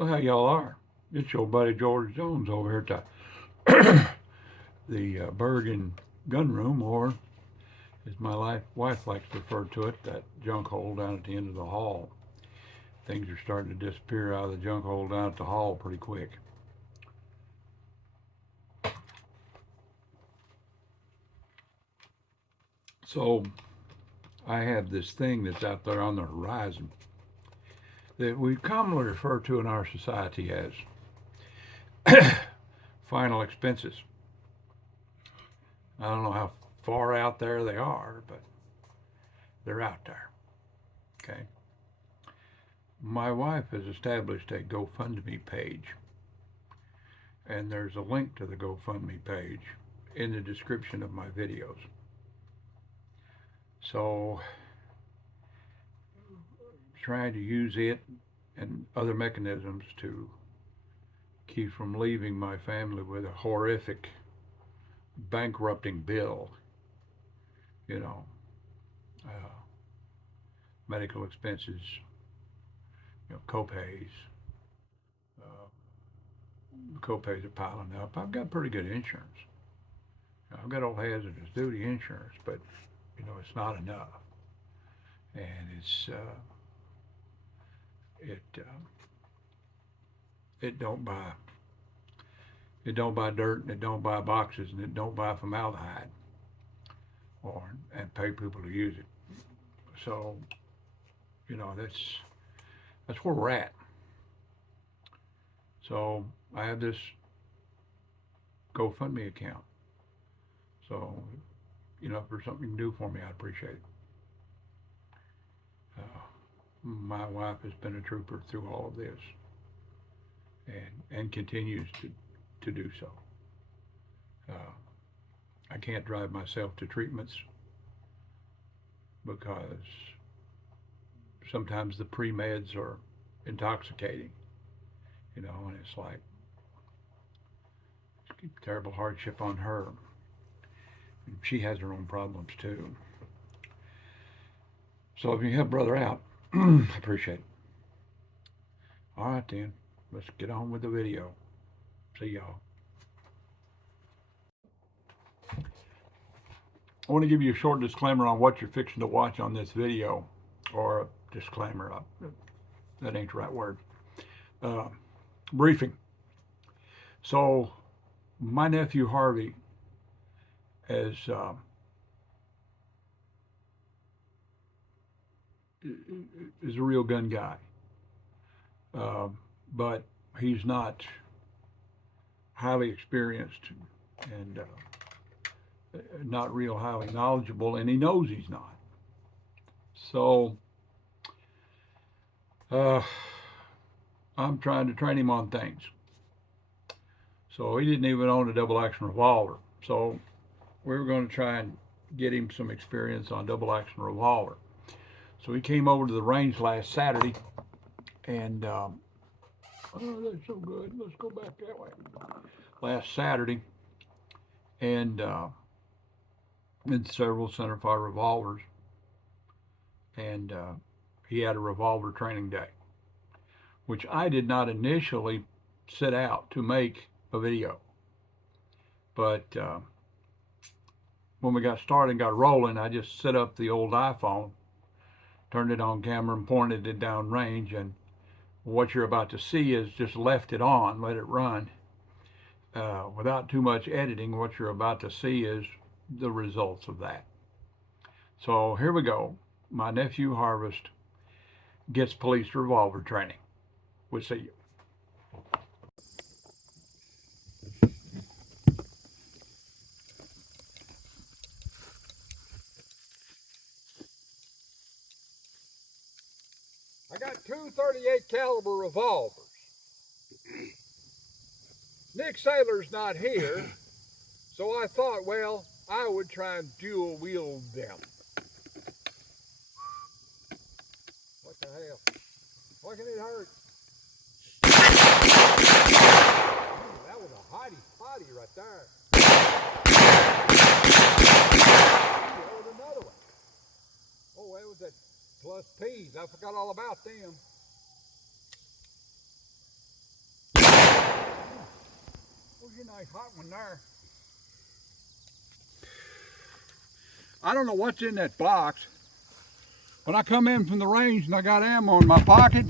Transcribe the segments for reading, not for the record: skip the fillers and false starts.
Well, how y'all are? It's your buddy George Jones over here at the Bergen Gun Room, or as my wife likes to refer to it, that junk hole down at the end of the hall. Things are starting to disappear out of the junk hole down at the hall pretty quick. So I have this thing that's out there on the horizon that we commonly refer to in our society as final expenses. I don't know how far out there they are, but they're out there. Okay. My wife has established a GoFundMe page, and there's a link to the GoFundMe page in the description of my videos. So, trying to use it and other mechanisms to keep from leaving my family with a horrific bankrupting bill, you know, uh, medical expenses, copays. Uh, Copays are piling up. I've got pretty good insurance. I've got old hazardous duty insurance, but it's not enough, and it it don't buy it don't buy dirt, and it don't buy boxes, and it don't buy formaldehyde, and pay people to use it. So that's where we're at. So I have this GoFundMe account. So if there's something you can do for me, I'd appreciate it. Uh, my wife has been a trooper through all of this, and continues to do so. Uh, I can't drive myself to treatments because sometimes the pre-meds are intoxicating, and it's like terrible hardship on her. And she has her own problems too. So if you help brother out, I appreciate it. All right then, let's get on with the video. See y'all. I want to give you a short disclaimer on what you're fixing to watch on this video, or a disclaimer. That ain't the right word. Uh, Briefing. So, my nephew Harvy is a real gun guy, but he's not highly experienced and not real highly knowledgeable, and he knows he's not. So I'm trying to train him on things. So he didn't even own a double action revolver. So we were going to try and get him some experience on double action revolver. So he came over to the range last Saturday, and oh, that's so good. Let's go back that way. Last Saturday, and in several centerfire revolvers, and he had a revolver training day, which I did not initially set out to make a video. But when we got started and got rolling, I just set up the old iPhone, turned it on camera, and pointed it down range. And what you're about to see is just left it on, let it run. Without too much editing, what you're about to see is the results of that. So here we go. My nephew Harvest gets police revolver training. We'll see you. I got two .38 caliber revolvers. Nick Saylor's not here, so I thought, well, I would try and dual wield them. What the hell? Why can it hurt? Ooh, that was a hottie spotty right there. Ooh, that was another one. Oh, that was that plus P's. I forgot all about them. Pretty nice hot one there. I don't know what's in that box. When I come in from the range and I got ammo in my pocket,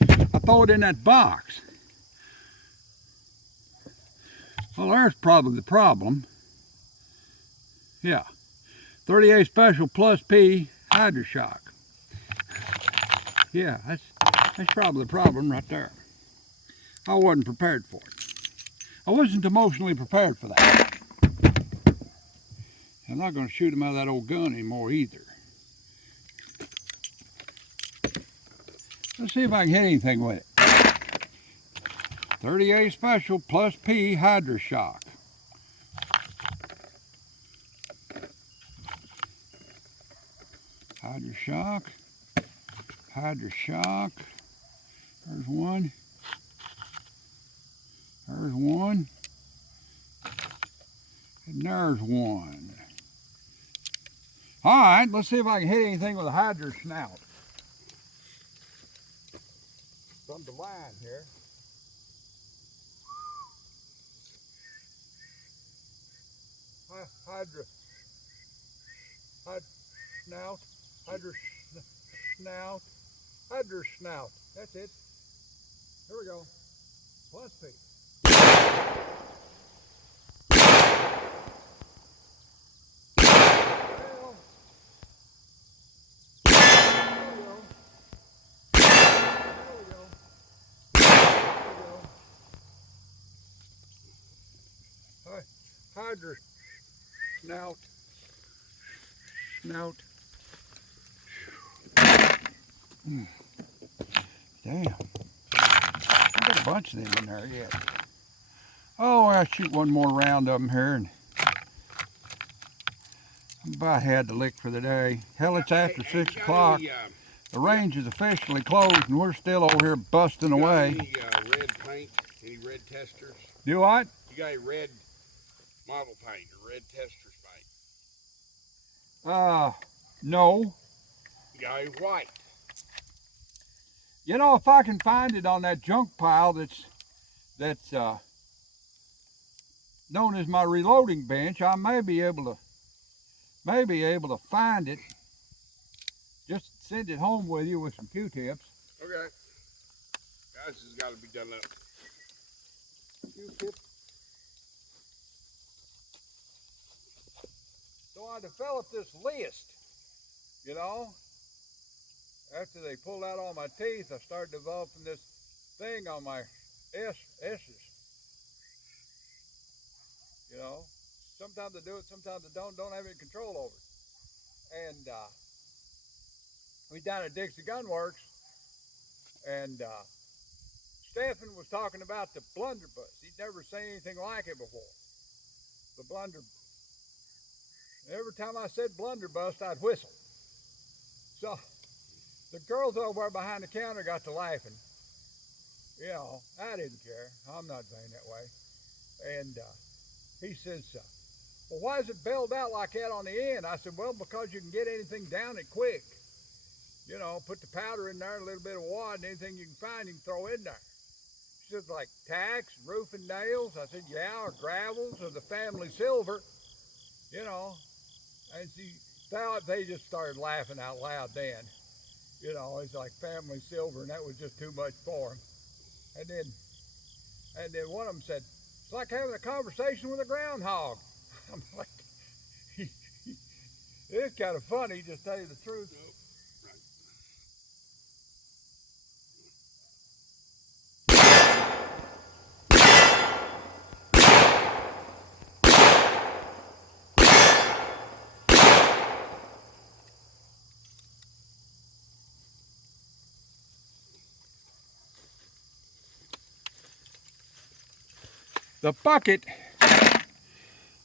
I throw it in that box. Well, there's probably the problem. Yeah, 38 Special Plus P Hydroshock. Yeah, that's probably the problem right there. I wasn't prepared for it. I wasn't emotionally prepared for that. I'm not going to shoot him out of that old gun anymore either. Let's see if I can hit anything with it. 38 Special Plus P Hydroshock. Hydroshock. Hydroshock. There's one. There's one. And there's one. All right, let's see if I can hit anything with a hydro snout. From the line here. Hydro snout. Hydro snout. Hydro snout. That's it. Here we go. Plus P. Hydro snout. Damn. I got a bunch of them in there yet. Oh, I'll shoot one more round of them here and I'm about had to lick for the day. Hell, it's after 6 o'clock. The range is officially closed and we're still over here busting away. Any red paint? Any red testers? Do what? You got a red model paint or red testers paint? No. You got a white. You know, if I can find it on that junk pile that's known as my reloading bench, I may be able to find it. Just send it home with you with some Q-tips. Okay. Guys, this has got to be done up. Q-tips. So I developed this list, you know. After they pulled out all my teeth, I started developing this thing on my S's. You know, sometimes I do it, sometimes I don't have any control over it. And we down at Dixie Gun Works, and Stephen was talking about the blunderbuss. He'd never seen anything like it before. The blunderbuss. Every time I said blunderbuss, I'd whistle. So the girls over there behind the counter got to laughing. You know, I didn't care. I'm not saying that way. And he says, well, why is it belled out like that on the end? I said, well, because you can get anything down it quick. You know, put the powder in there, a little bit of wad, and anything you can find, you can throw in there. She says, like tacks, roofing nails. I said, yeah, or gravels, or the family silver, you know. And she thought they just started laughing out loud then. You know, it's like family silver, and that was just too much for them. And then one of them said, it's like having a conversation with a groundhog. I'm like, it's kind of funny, just tell you the truth.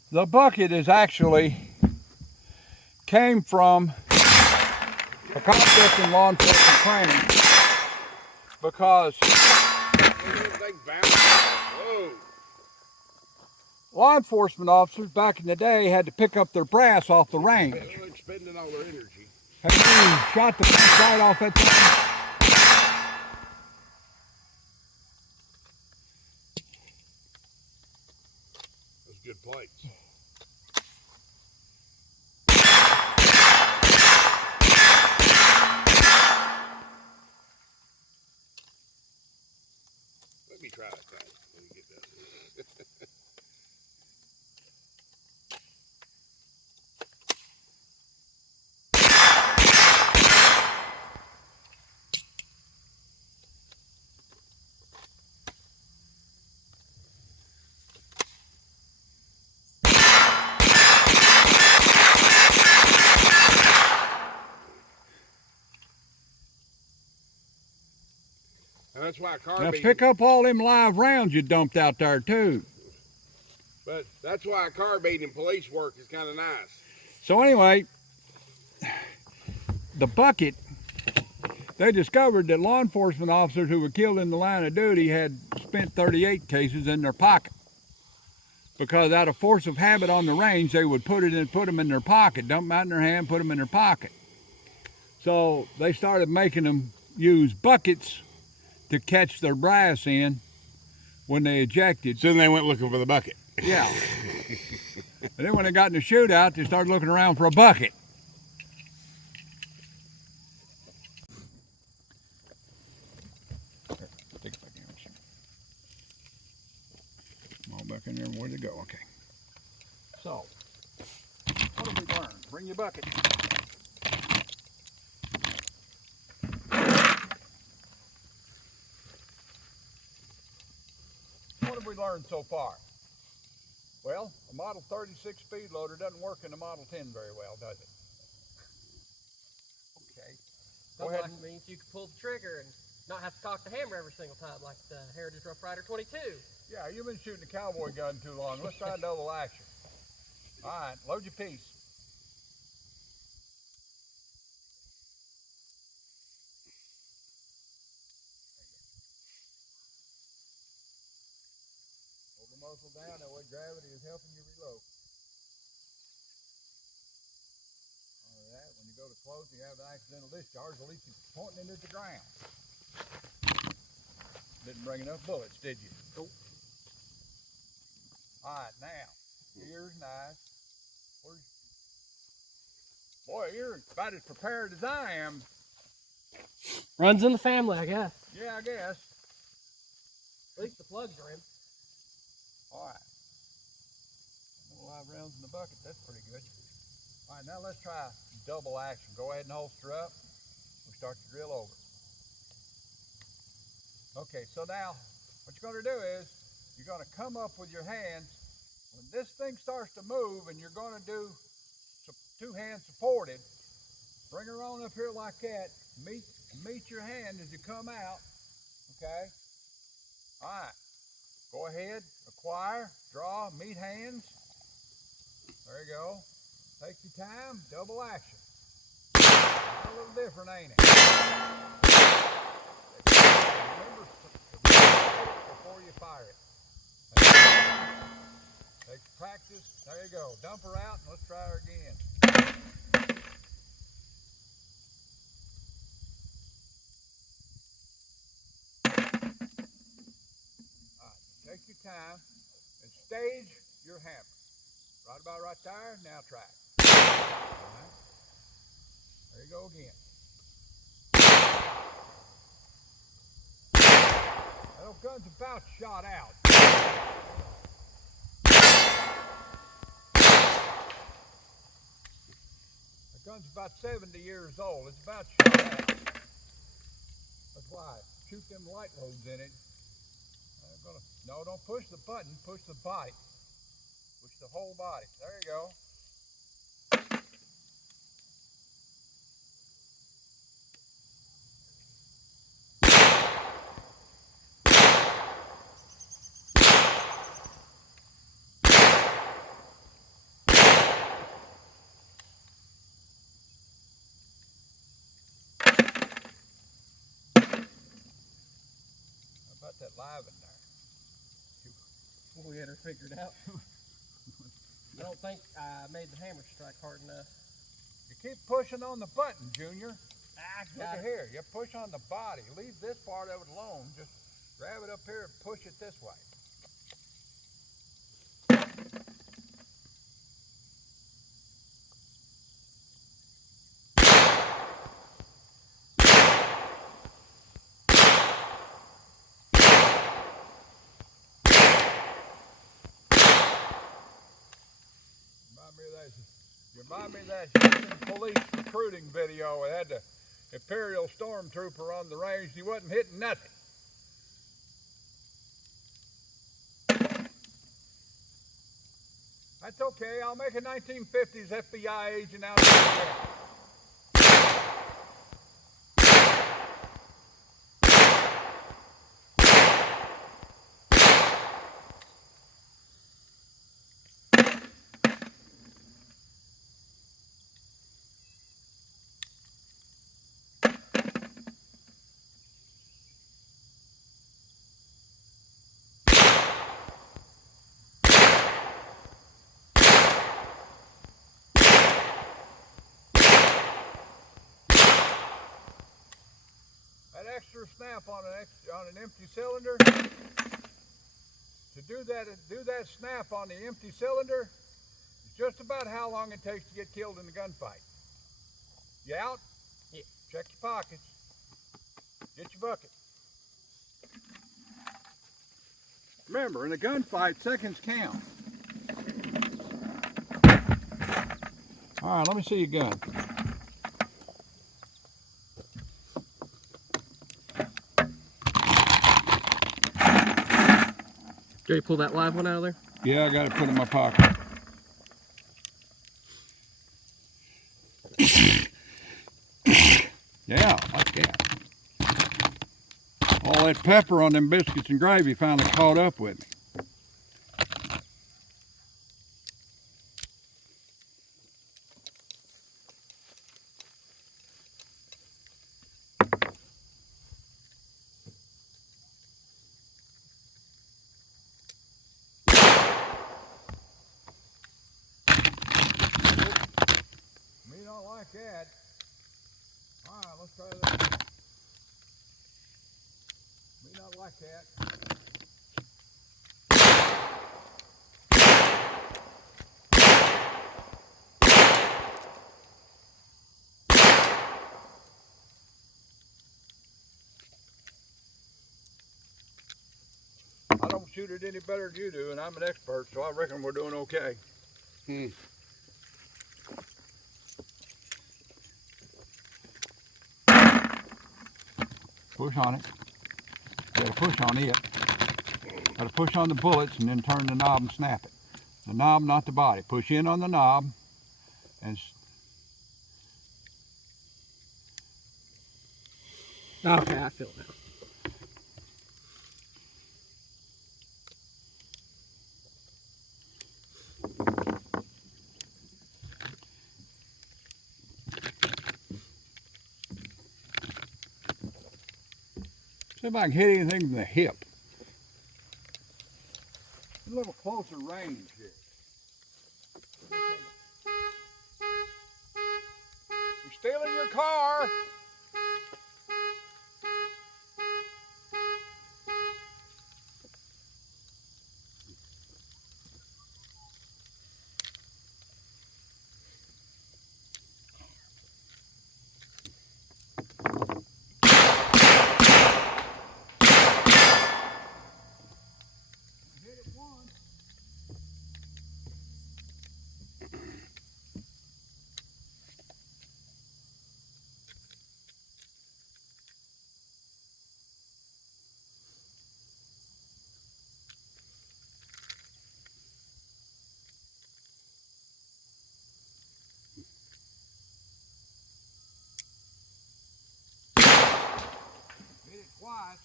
The bucket is actually came from a concept in law enforcement training because law enforcement officers back in the day had to pick up their brass off the range. They're expending all their energy. Have you shot the piece right off that thing? plates. Let me try it, guys. Let me get this. And that's why Now carbine. pick up all them live rounds you dumped out there too. But that's why carbine in police work is kind of nice. So anyway, the bucket, they discovered that law enforcement officers who were killed in the line of duty had spent 38 cases in their pocket. Because out of force of habit on the range, they would put them in their pocket, dump them out in their hand, put them in their pocket. So they started making them use buckets to catch their brass in when they ejected. So then they went looking for the bucket. Yeah. And then when they got in the shootout, they started looking around for a bucket. Stick it back in. All back in there. Where'd it go? Okay. So, what have we learned? Bring your bucket. What have we learned so far? Well, a Model 36 speed loader doesn't work in a Model 10 very well, does it? Okay. Go ahead. Sometimes means you can pull the trigger and not have to cock the hammer every single time, like the Heritage Rough Rider 22. Yeah, you've been shooting a cowboy gun too long. Let's try double action. All right, load your piece. Hold the muzzle down, that way gravity is helping you reload. All right, when you go to close, you have an accidental discharge, at least it's pointing into the ground. Didn't bring enough bullets, did you? Nope. All right, now, here's nice. Boy, you're about as prepared as I am. Runs in the family, I guess. Yeah, I guess. At least the plugs are in. All right. No live rounds in the bucket. That's pretty good. All right, now let's try double action. Go ahead and holster up. We start to drill over. Okay, so now what you're going to do is you're going to come up with your hands. When this thing starts to move and you're going to do two hands supported, bring her on up here like that. Meet your hand as you come out. Okay? All right. Go ahead, acquire, draw, meet hands. There you go. Take your time, double action. A little different, ain't it? Remember before you fire it. Take practice. There you go. Dump her out and let's try her again. All right, take your time and stage your hammer. Right about right there. Now try it. All right. There you go again. That old gun's about shot out. The gun's about 70 years old. It's about shot out. That's why I shoot them light loads in it. No, don't push the button. Push the body. Push the whole body. There you go. How about that live in there? We had her figured out. I don't think I made the hammer strike hard enough. You keep pushing on the button, Junior. Look Got at it. here. You push on the body. Leave this part of it alone. Just grab it up here and push it this way. You remind me of that Houston police recruiting video. It had the Imperial Stormtrooper on the range. He wasn't hitting nothing. That's okay. I'll make a 1950s FBI agent out of it. That extra snap on an empty cylinder. To do that snap on the empty cylinder is just about how long it takes to get killed in a gunfight. You out? Yeah. Check your pockets. Get your bucket. Remember, in a gunfight, seconds count. All right, let me see your gun. Did you pull that live one out of there? Yeah, I got it put in my pocket. Yeah, like that. All that pepper on them biscuits and gravy finally caught up with me. Me don't like that. All right, let's try that. Me not like that. I don't shoot it any better than you do, and I'm an expert, so I reckon we're doing okay. Push on it. You gotta push on it. Gotta push on the bullets and then turn the knob and snap it. The knob, not the body. Push in on the knob and Okay, I feel it now. see if I can hit anything from the hip. A little closer range here. You're stealing your car. Hit it twice.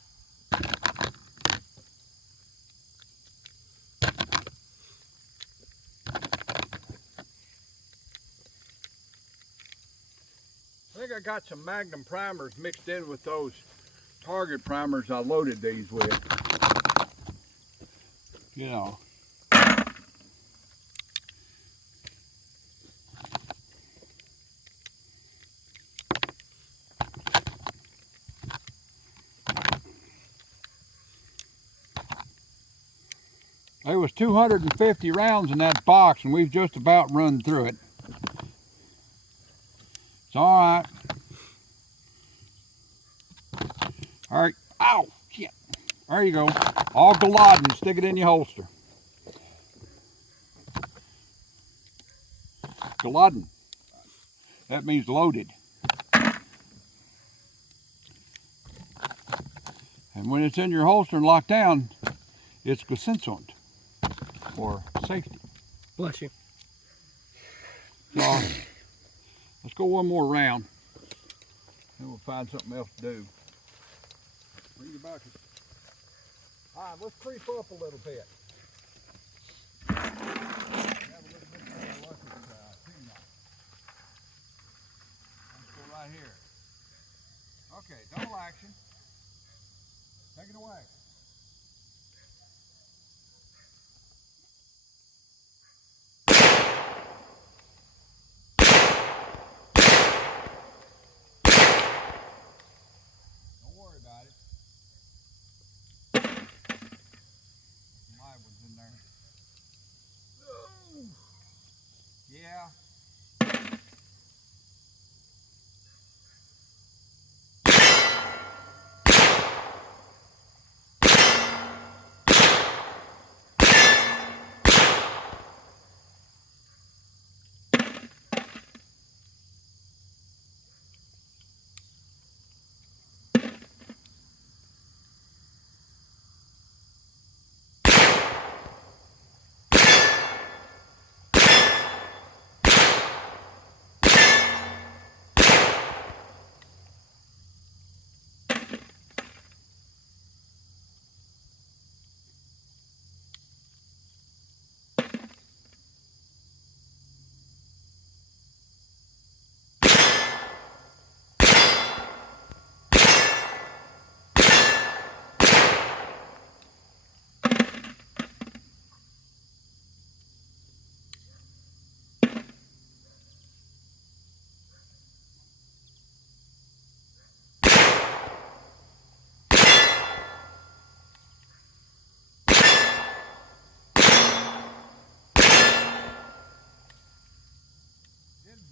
I think I got some Magnum primers mixed in with those Target primers I loaded these with. You know. There was 250 rounds in that box and we've just about run through it. It's all right. All right. Ow! Shit. There you go. All Gladden. Stick it in your holster. geladen. That means loaded. And when it's in your holster and locked down, it's gesensont, or safety. Bless you. So, let's go one more round, and we'll find something else to do. Bring your bucket. All right, let's creep up a little bit. Have a little bit of luck with team knot. Let's go right here. Okay, double action. Take it away. Don't worry about it. Some live ones in there. Yeah.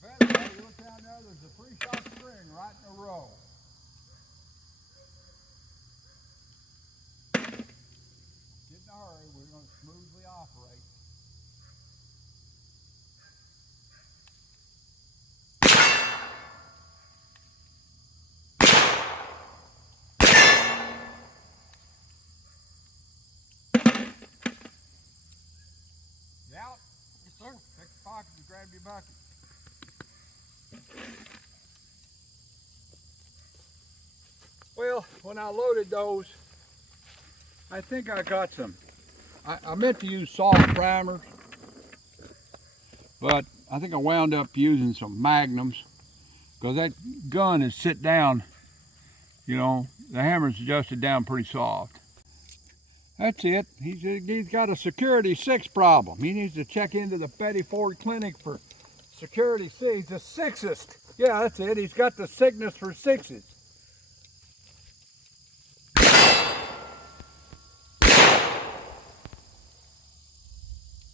Better, buddy. Look down there, there's a 3-shot string right in a row. Get in a hurry, we're going to smoothly operate. You out? Yes, sir. Check the pocket and grab your bucket. Well, when I loaded those, I think I got some. I meant to use soft primers, but I think I wound up using some magnums because that gun is sit down, you know, the hammer's adjusted down pretty soft. That's it. He's got a Security 6 problem. He needs to check into the Betty Ford Clinic for Security 6. He's a sixist. Yeah, that's it. He's got the sickness for sixes.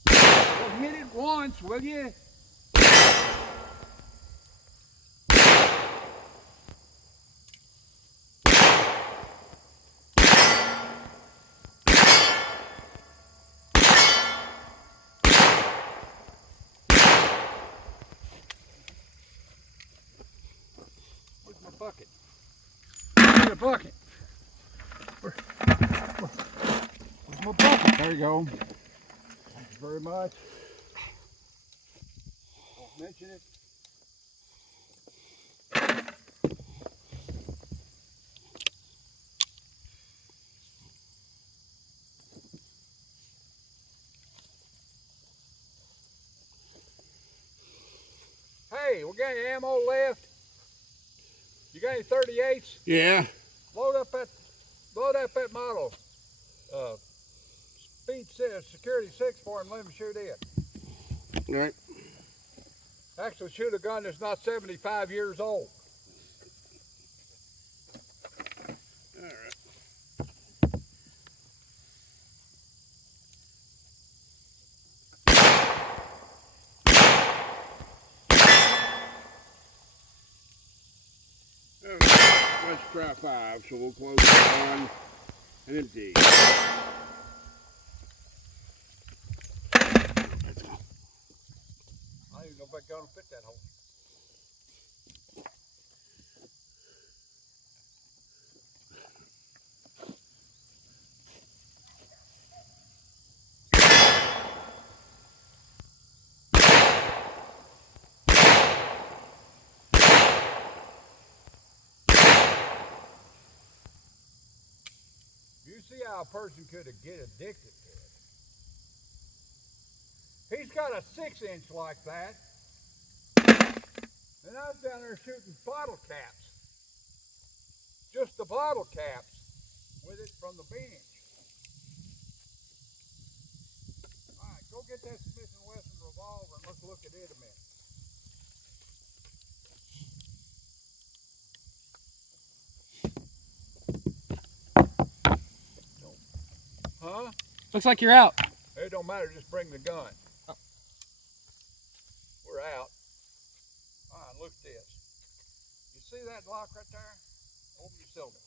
Well, hit it once, will you? Where's my bucket? Where's the bucket? Where's my bucket? There you go. Thank you very much. Don't mention it. Hey, we got any ammo left? You got any 38s? Yeah. Load up that model. Speed says Security 6 for him. Let him shoot it. All right. Actually, shoot a gun that's not 75 years old. All right. Let's try 5, so we'll close it on and empty. I don't even know if that gun will fit that hole. You see how a person could get addicted to it. He's got a 6-inch like that, and I was down there shooting bottle caps. Just the bottle caps with it from the bench. All right, go get that Smith & Wesson revolver and let's look at it a minute. Huh? Looks like you're out. It don't matter, just bring the gun. Oh. We're out. All right, look at this. You see that lock right there? Open your cylinder.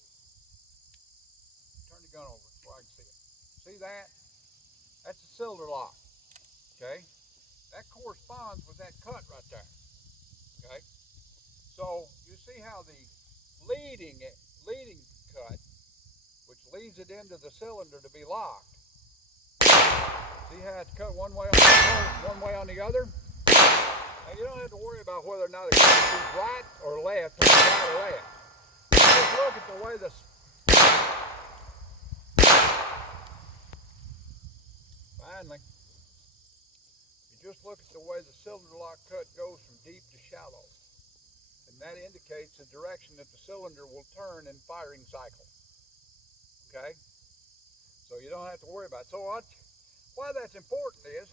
Turn the gun over so I can see it. See that? That's a cylinder lock. Okay? That corresponds with that cut right there. Okay? So you see how the leading cut, which leads it into the cylinder to be locked. See how it's cut one way on one way on the other? Now you don't have to worry about whether or not it goes right or left or right or left. Just look at the way the finally, you just look at the way the cylinder lock cut goes from deep to shallow. And that indicates the direction that the cylinder will turn in firing cycle. Okay? So you don't have to worry about it. So why that's important is,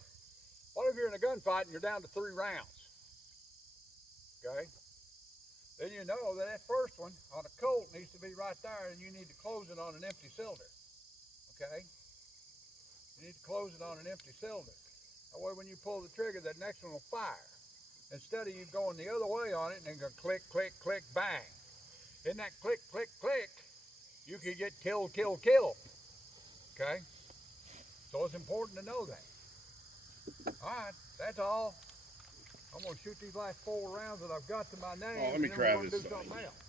what if you're in a gunfight and you're down to 3 rounds? Okay? Then you know that first one on a Colt needs to be right there and you need to close it on an empty cylinder. Okay? You need to close it on an empty cylinder. That way when you pull the trigger, that next one will fire. Instead of you going the other way on it and then go click, click, click, bang. In that click, click, click, you can get killed, killed, killed. Okay? So it's important to know that. All right, that's all. I'm going to shoot these last 4 rounds that I've got to my name. Oh, let me and then try we're going to this do something else.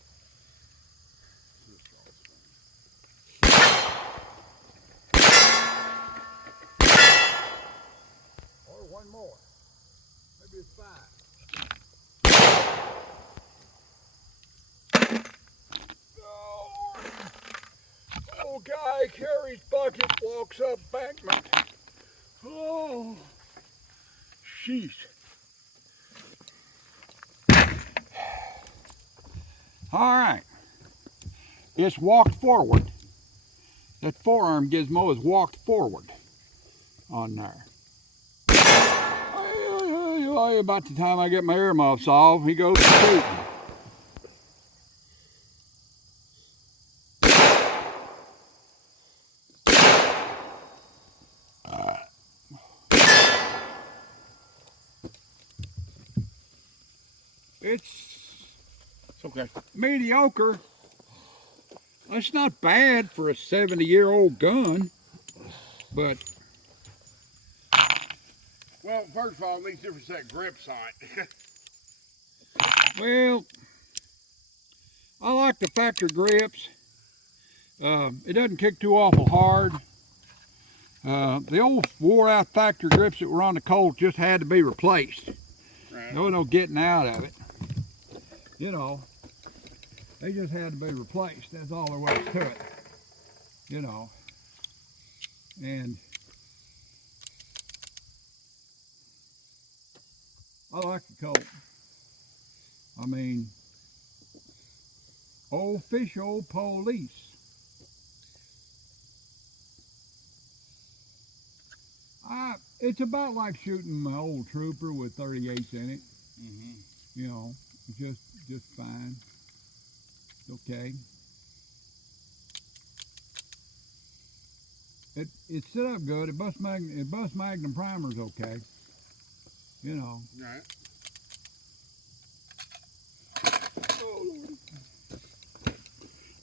Or one more. Maybe it's 5. Oh, guy carries bucket, walks up bankment. Oh, sheesh. All right, it's walked forward. That forearm gizmo is walked forward on there. About the time I get my earmuffs off, he goes shooting. It's okay. Mediocre. It's not bad for a 70-year-old gun, but Well, first of all, it needs different set grips on it. well, I like the factory grips. It doesn't kick too awful hard. The old wore-out factory grips that were on the Colt just had to be replaced. Right. There was no getting out of it. You know, they just had to be replaced. That's all there was to it. You know, and I like the Colt. I mean, official police. It's about like shooting my old Trooper with 38s in it. Mm-hmm. You know, just fine. It's okay. It's set up good. It busts Magnum primers okay. You know. Right. Oh, Lord.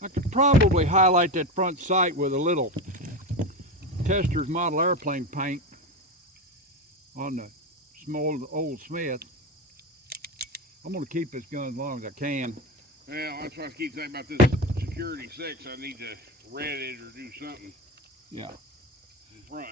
I could probably highlight that front sight with a little Tester's model airplane paint on the small old Smith. I'm gonna keep this gun as long as I can. Well, that's why I keep thinking about this Security 6. I need to rent it or do something Yeah. in front.